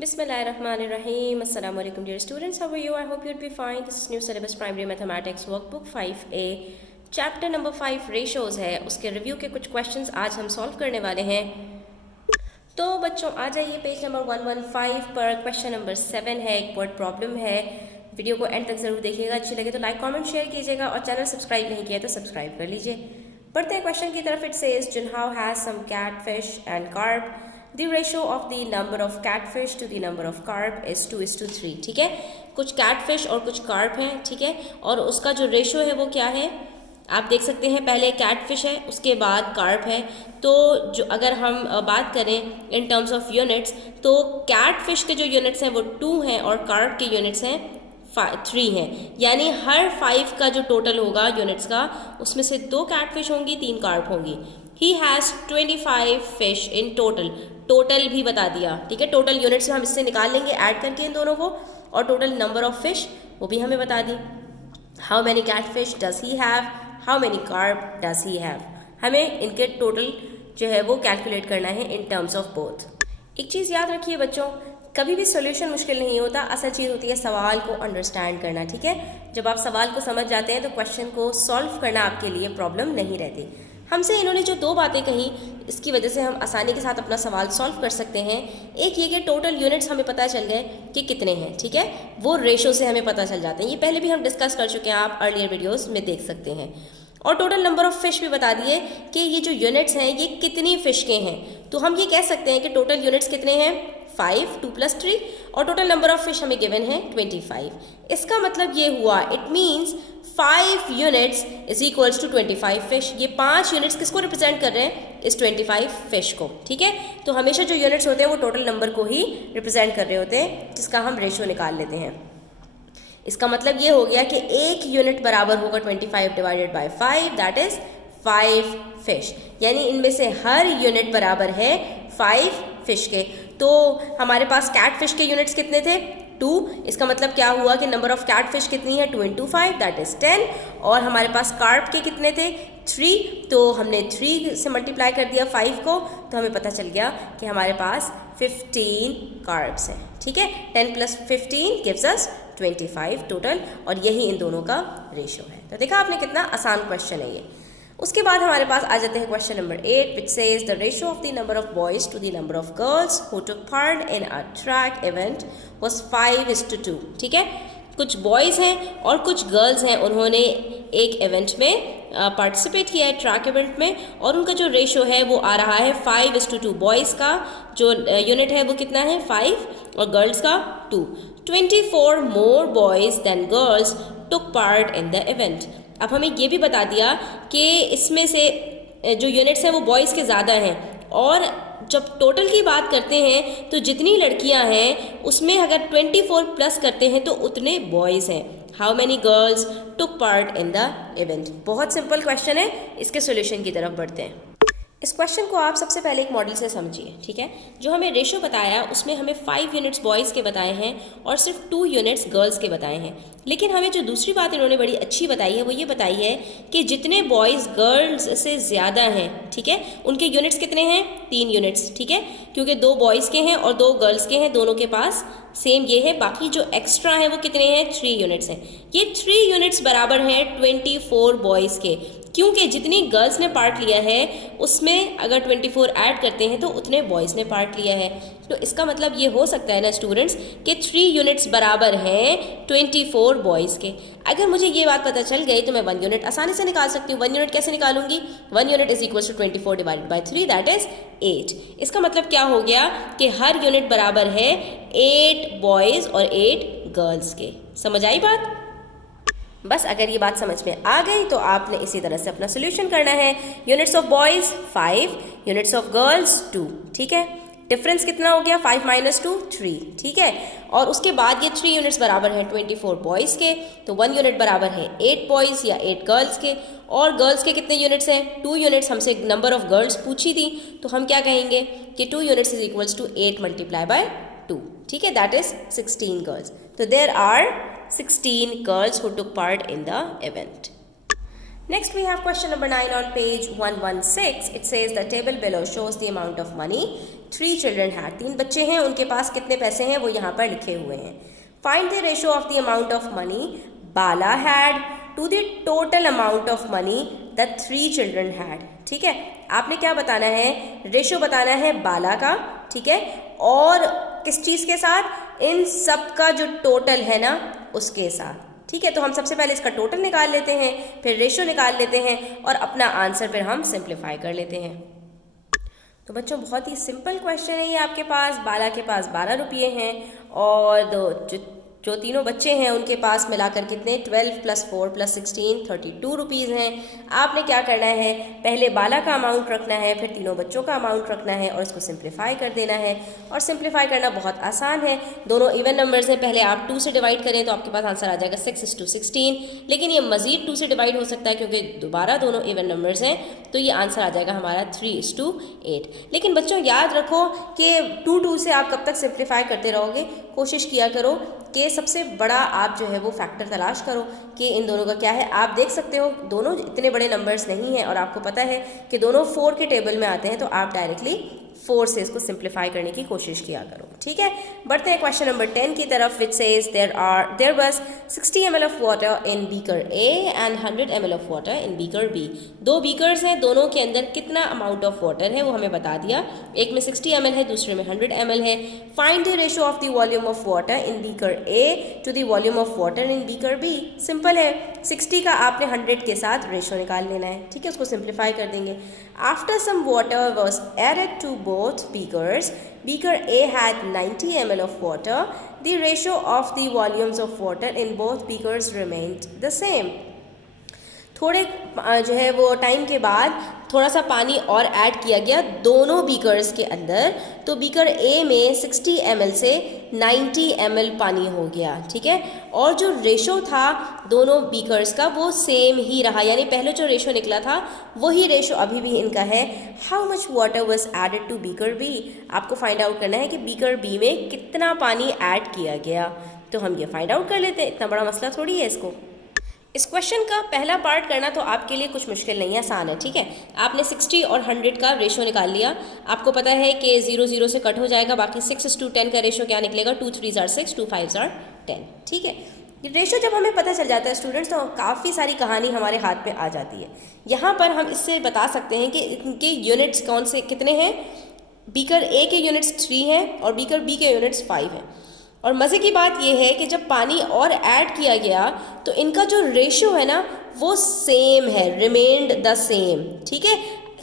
Bismillahirrahmanirrahim. Assalamu alaikum dear students. How are you? I hope you'd be fine. This is new syllabus primary mathematics workbook 5A. Chapter number 5 ratios है, उसके review के कुछ questions आज हम solve करने वाले हैं। तो बच्चों आ जाइए पेज नंबर 115 पर। क्वेश्चन नंबर 7 है, एक वर्ड प्रॉब्लम है। वीडियो को एंड तक ज़रूर देखिएगा, अच्छी लगे तो लाइक कमेंट शेयर कीजिएगा और चैनल सब्सक्राइब नहीं किया तो सब्सक्राइब कर लीजिए। बढ़ते हैं क्वेश्चन की तरफ। It says Junhao has some catfish and carp. The ratio of the number of catfish to the number of carp is 2:3। ठीक है, कुछ कैटफिश और कुछ कार्प हैं। ठीक है, और उसका जो रेशो है वो क्या है आप देख सकते हैं। पहले कैटफिश है, उसके बाद कार्प है। तो जो अगर हम बात करें इन टर्म्स ऑफ यूनिट्स, तो कैटफिश के जो यूनिट्स हैं वो 2 हैं और कार्प के यूनिट्स हैं 3 हैं। यानी हर 5 का जो टोटल होगा यूनिट्स का, उसमें से 2 कैटफिश होंगी, 3 कार्प होंगी। He has 25 fish in total. Total भी बता दिया। ठीक है, टोटल यूनिट्स हम इससे निकाल लेंगे ऐड करके इन दोनों को, और टोटल नंबर ऑफ फिश वो भी हमें बता दी। How many catfish does he have, how many carp does he have. हमें इनके टोटल जो है वो कैलकुलेट करना है इन टर्म्स ऑफ बोथ। एक चीज़ याद रखिए बच्चों, कभी भी सॉल्यूशन मुश्किल नहीं होता, असल चीज़ होती है सवाल को अंडरस्टैंड करना। ठीक है, जब आप सवाल को समझ जाते हैं तो क्वेश्चन को सॉल्व करना आपके लिए प्रॉब्लम नहीं रहती। हमसे इन्होंने जो 2 बातें कही, इसकी वजह से हम आसानी के साथ अपना सवाल सॉल्व कर सकते हैं। एक ये कि टोटल यूनिट्स हमें पता चल गए कि कितने हैं। ठीक है, वो रेशो से हमें पता चल जाते हैं। ये पहले भी हम डिस्कस कर चुके हैं, आप अर्लियर वीडियोस में देख सकते हैं। और टोटल नंबर ऑफ फिश भी बता दिए कि ये जो यूनिट्स हैं ये कितनी फिश के हैं। तो हम ये कह सकते हैं कि टोटल यूनिट्स कितने हैं 5, 2 + 3, और टोटल नंबर ऑफ फिश हमें गिवन है 25। इसका मतलब ये हुआ, it means 5 units is equals to 25 fish. ये 5 यूनिट्स किसको रिप्रेजेंट कर रहे हैं, इस 25 फिश को। ठीक है, तो हमेशा जो यूनिट्स होते हैं वो टोटल नंबर को ही रिप्रेजेंट कर रहे होते हैं, जिसका हम रेशो निकाल लेते हैं। इसका मतलब ये हो गया कि एक यूनिट बराबर होगा 25 divided by 5, that is 5 fish. यानी इनमें से हर यूनिट बराबर है 5 फिश के। तो हमारे पास कैटफिश के यूनिट्स कितने थे 2। इसका मतलब क्या हुआ कि नंबर ऑफ कैटफिश कितनी है 2 × 5 दैट इज 10। और हमारे पास कार्प के कितने थे 3, तो हमने 3 से मल्टीप्लाई कर दिया 5 को, तो हमें पता चल गया कि हमारे पास 15 कार्प्स हैं। ठीक है, 10 + 15 गिव्स अस 25 टोटल, और यही इन दोनों का रेशो है। तो देखा आपने कितना आसान क्वेश्चन है ये। उसके बाद हमारे पास आ जाते हैं question number 8, which says the ratio of the number of boys to the number of girls who took part in a track event was 5:2। ठीक है, कुछ बॉयज़ हैं और कुछ गर्ल्स हैं, उन्होंने एक इवेंट में पार्टिसिपेट किया है, ट्रैक इवेंट में, और उनका जो रेशो है वो आ रहा है 5:2। बॉयज़ का जो यूनिट है वो कितना है 5 और गर्ल्स का 2। 24 more boys than girls took part in the event. अब हमें ये भी बता दिया कि इसमें से जो यूनिट्स हैं वो बॉयज़ के ज़्यादा हैं, और जब टोटल की बात करते हैं तो जितनी लड़कियां हैं उसमें अगर 24 प्लस करते हैं तो उतने बॉयज़ हैं। How many girls took part in the event. बहुत सिंपल क्वेश्चन है, इसके सॉल्यूशन की तरफ बढ़ते हैं। इस क्वेश्चन को आप सबसे पहले एक मॉडल से समझिए। ठीक है, जो हमें रेशो बताया उसमें हमें 5 यूनिट्स बॉयज़ के बताए हैं और सिर्फ 2 यूनिट्स गर्ल्स के बताए हैं। लेकिन हमें जो दूसरी बात इन्होंने बड़ी अच्छी बताई है वो ये बताई है कि जितने बॉयज़ गर्ल्स से ज़्यादा हैं, ठीक है, उनके यूनिट्स कितने हैं 3 यूनिट्स। ठीक है, क्योंकि 2 बॉयज़ के हैं और 2 गर्ल्स के हैं, दोनों के पास सेम ये है। बाकी जो एक्स्ट्रा हैं वो कितने हैं 3 यूनिट्स हैं। ये 3 यूनिट्स बराबर हैं 24 बॉयज़ के, क्योंकि जितनी गर्ल्स ने पार्ट लिया है उसमें अगर 24 ऐड करते हैं तो उतने बॉयज़ ने पार्ट लिया है। तो इसका मतलब ये हो सकता है ना स्टूडेंट्स कि 3 यूनिट्स बराबर हैं 24 बॉयज़ के। अगर मुझे ये बात पता चल गई तो मैं 1 यूनिट आसानी से निकाल सकती हूँ। 1 यूनिट कैसे निकालूंगी, 1 unit is equal to 24 divided by 3 that is 8। इसका मतलब क्या हो गया कि हर यूनिट बराबर है 8 बॉयज़ और 8 गर्ल्स के। समझ आई बात? बस अगर ये बात समझ में आ गई तो आपने इसी तरह से अपना सोल्यूशन करना है। Units of boys 5, units of girls 2। ठीक है, डिफरेंस कितना हो गया 5 - 2 3। ठीक है, और उसके बाद ये 3 यूनिट्स बराबर हैं 24 बॉयज़ के, तो 1 यूनिट बराबर है 8 बॉयज़ या 8 गर्ल्स के। और गर्ल्स के कितने यूनिट्स हैं 2 यूनिट्स। हमसे नंबर ऑफ गर्ल्स पूछी थी, तो हम क्या कहेंगे कि 2 यूनिट्स इज इक्वल्स टू 8 × 2। ठीक है, दैट इज 16 गर्ल्स। तो there are 16 girls who took part in the event. Next we have question number 9 on page 116. It says the table below shows the amount of money 3 children had. 3 बच्चे हैं, उनके पास कितने पैसे हैं वो यहाँ पर लिखे हुए हैं. Find the ratio of the amount of money Bala had to the total amount of money that 3 children had. ठीक है, आपने क्या बताना है, रेशो बताना है बाला का, ठीक है, और किस चीज़ के साथ, इन सब का जो टोटल है ना उसके साथ. ठीक है, तो हम सबसे पहले इसका टोटल निकाल लेते हैं, फिर रेशो निकाल लेते हैं और अपना आंसर फिर हम सिंप्लीफाई कर लेते हैं. तो बच्चों बहुत ही सिंपल क्वेश्चन है ये आपके पास. बाला के पास 12 रुपये हैं और जो तीनों बच्चे हैं उनके पास मिलाकर कितने 12 + 4 + 16 32 रुपीज़ हैं. आपने क्या करना है, पहले बाला का अमाउंट रखना है, फिर तीनों बच्चों का अमाउंट रखना है और इसको सिंप्लीफाई कर देना है. और सिंप्लीफाई करना बहुत आसान है, दोनों इवन नंबर्स हैं, पहले आप 2 से डिवाइड करें तो आपके पास आंसर आ जाएगा 6:16. लेकिन ये मज़ीद 2 से डिवाइड हो सकता है क्योंकि दोबारा दोनों इवन नंबर्स हैं, तो ये आंसर आ जाएगा हमारा 3:8. लेकिन बच्चों याद रखो कि 2 से आप कब तक सिंप्लीफाई करते रहोगे, कोशिश किया करो कि सबसे बड़ा आप जो है वो फैक्टर तलाश करो कि इन दोनों का क्या है. आप देख सकते हो दोनों इतने बड़े नंबर्स नहीं हैं और आपको पता है कि दोनों 4 के टेबल में आते हैं, तो आप डायरेक्टली 4 से इसको सिंप्लीफाई करने की कोशिश किया करो. ठीक है, बढ़ते हैं क्वेश्चन नंबर 10 की तरफ. Which says there was 60 ml of water in beaker A and 100 ml of water in beaker B. 2 beakers हैं, दोनों के अंदर कितना अमाउंट ऑफ वाटर है वो हमें बता दिया. एक में 60 ml है, दूसरे में 100 ml है. Find the ratio of the volume of water in beaker A to the volume of water in beaker B. Simple है, 60 का आपने 100 के साथ रेशो निकाल लेना है. ठीक है, उसको सिंप्लीफाई कर देंगे. After some water was added to both beakers, beaker A had 90 ml of water. The ratio of the volumes of water in both beakers remained the same. थोड़े जो है वो टाइम के बाद थोड़ा सा पानी और ऐड किया गया दोनों बीकर्स के अंदर, तो बीकर ए में 60 ml से 90 ml पानी हो गया. ठीक है, और जो रेशो था दोनों बीकर्स का वो सेम ही रहा, यानी पहले जो रेशो निकला था वही रेशो अभी भी इनका है. How much water was added to beaker B. आपको फाइंड आउट करना है कि बीकर बी में कितना पानी ऐड किया गया, तो हम ये फाइंड आउट कर लेते हैं. इतना बड़ा मसला थोड़ी है इसको. इस क्वेश्चन का पहला पार्ट करना तो आपके लिए कुछ मुश्किल नहीं है, आसान है. ठीक है, आपने 60 और 100 का रेशो निकाल लिया. आपको पता है कि 0 0 से कट हो जाएगा, बाकी 6:10 का रेशो क्या निकलेगा, 2 3 are 6, 2 5 are 10. ठीक है, रेशो जब हमें पता चल जाता है स्टूडेंट्स, तो काफ़ी सारी कहानी हमारे हाथ में आ जाती है. यहाँ पर हम इससे बता सकते हैं कि इनके यूनिट्स कौन से कितने हैं. बीकर ए के यूनिट्स 3 हैं और बीकर बी के यूनिट्स 5 हैं. और मज़े की बात यह है कि जब पानी और ऐड किया गया तो इनका जो रेशो है ना वो सेम है, रिमेन्ड द सेम. ठीक है,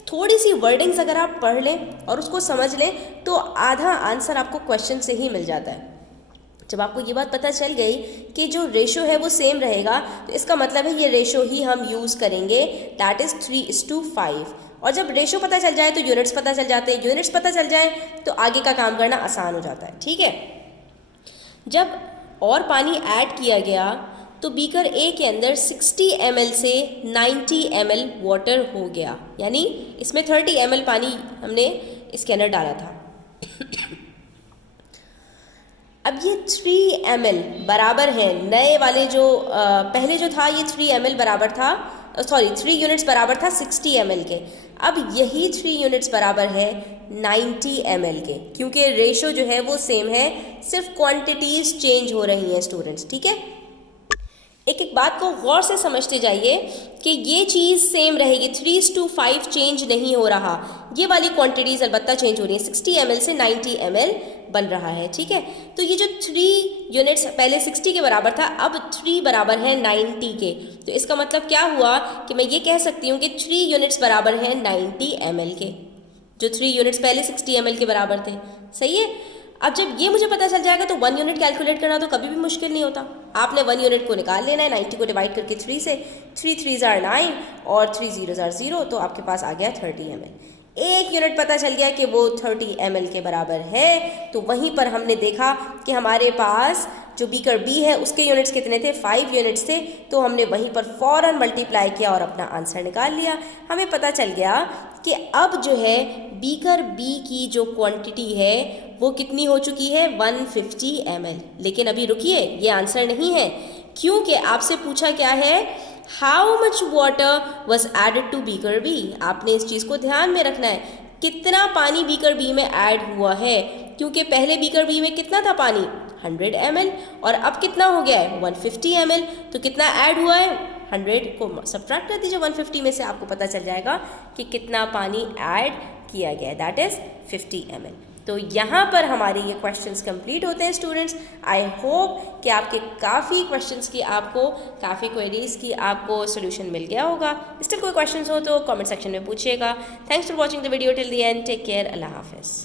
थोड़ी सी वर्डिंग्स अगर आप पढ़ लें और उसको समझ लें तो आधा आंसर आपको क्वेश्चन से ही मिल जाता है. जब आपको ये बात पता चल गई कि जो रेशो है वो सेम रहेगा, तो इसका मतलब है ये रेशो ही हम यूज़ करेंगे, दैट इज़ 3:5. और जब रेशो पता चल जाए तो यूनिट्स पता चल जाते हैं, यूनिट्स पता चल जाए तो आगे का काम करना आसान हो जाता है. ठीक है, जब और पानी ऐड किया गया तो बीकर ए के अंदर 60 ml से 90 ml वाटर हो गया, यानी इसमें 30 ml पानी हमने इसके अंदर डाला था. अब ये 3 ml बराबर है नए वाले जो पहले जो था ये 3 ml बराबर था, 3 यूनिट्स बराबर था 60 ml के. अब यही 3 यूनिट्स बराबर है 90 ml के, क्योंकि रेशो जो है वो सेम है, सिर्फ क्वांटिटीज़ चेंज हो रही हैं स्टूडेंट्स. ठीक है, एक एक बात को गौर से समझते जाइए कि ये चीज़ सेम रहेगी, 3:5 चेंज नहीं हो रहा, ये वाली क्वांटिटीज़ अलबत्ता चेंज हो रही है. 60 ml से 90 ml बन रहा है. ठीक है, तो ये जो 3 यूनिट्स पहले 60 के बराबर था, अब 3 बराबर है 90 के. तो इसका मतलब क्या हुआ कि मैं ये कह सकती हूँ कि 3 यूनिट्स बराबर हैं 90 ml के, जो 3 यूनिट्स पहले 60 ml के बराबर थे. सही है, अब जब ये मुझे पता चल जाएगा तो 1 यूनिट कैलकुलेट करना तो कभी भी मुश्किल नहीं होता. आपने 1 यूनिट को निकाल लेना है 90 को डिवाइड करके 3 से. 3 3s are 9 और 3 0s are 0, तो आपके पास आ गया 30 ml. एक यूनिट पता चल गया कि वो 30 ml के बराबर है, तो वहीं पर हमने देखा कि हमारे पास जो बीकर बी है उसके यूनिट्स कितने थे, 5 यूनिट्स थे, तो हमने वहीं पर फ़ौरन मल्टीप्लाई किया और अपना आंसर निकाल लिया. हमें पता चल गया कि अब जो है बीकर बी की जो क्वांटिटी है वो कितनी हो चुकी है, 150 ml. लेकिन अभी रुकिए, ये आंसर नहीं है, क्योंकि आपसे पूछा क्या है how much water was added to beaker B, आपने इस चीज़ को ध्यान में रखना है, कितना पानी बीकर बी में ऐड हुआ है, क्योंकि पहले बीकर बी में कितना था पानी 100 ml और अब कितना हो गया है 150 ml, तो कितना ऐड हुआ है 100 को सब्ट्रैक्ट कर दीजिए 150 में से, आपको पता चल जाएगा कि कितना पानी ऐड किया गया है, दैट इज़ 50 ml। तो यहाँ पर हमारे ये क्वेश्चंस कंप्लीट होते हैं स्टूडेंट्स। आई होप कि आपके काफ़ी क्वेश्चंस की आपको काफ़ी क्वेरीज की आपको सोल्यूशन मिल गया होगा। स्टिल कोई क्वेश्चंस हो तो कमेंट सेक्शन में पूछिएगा। Thanks for watching the video till the end, take care, अल्लाह हाफिज़।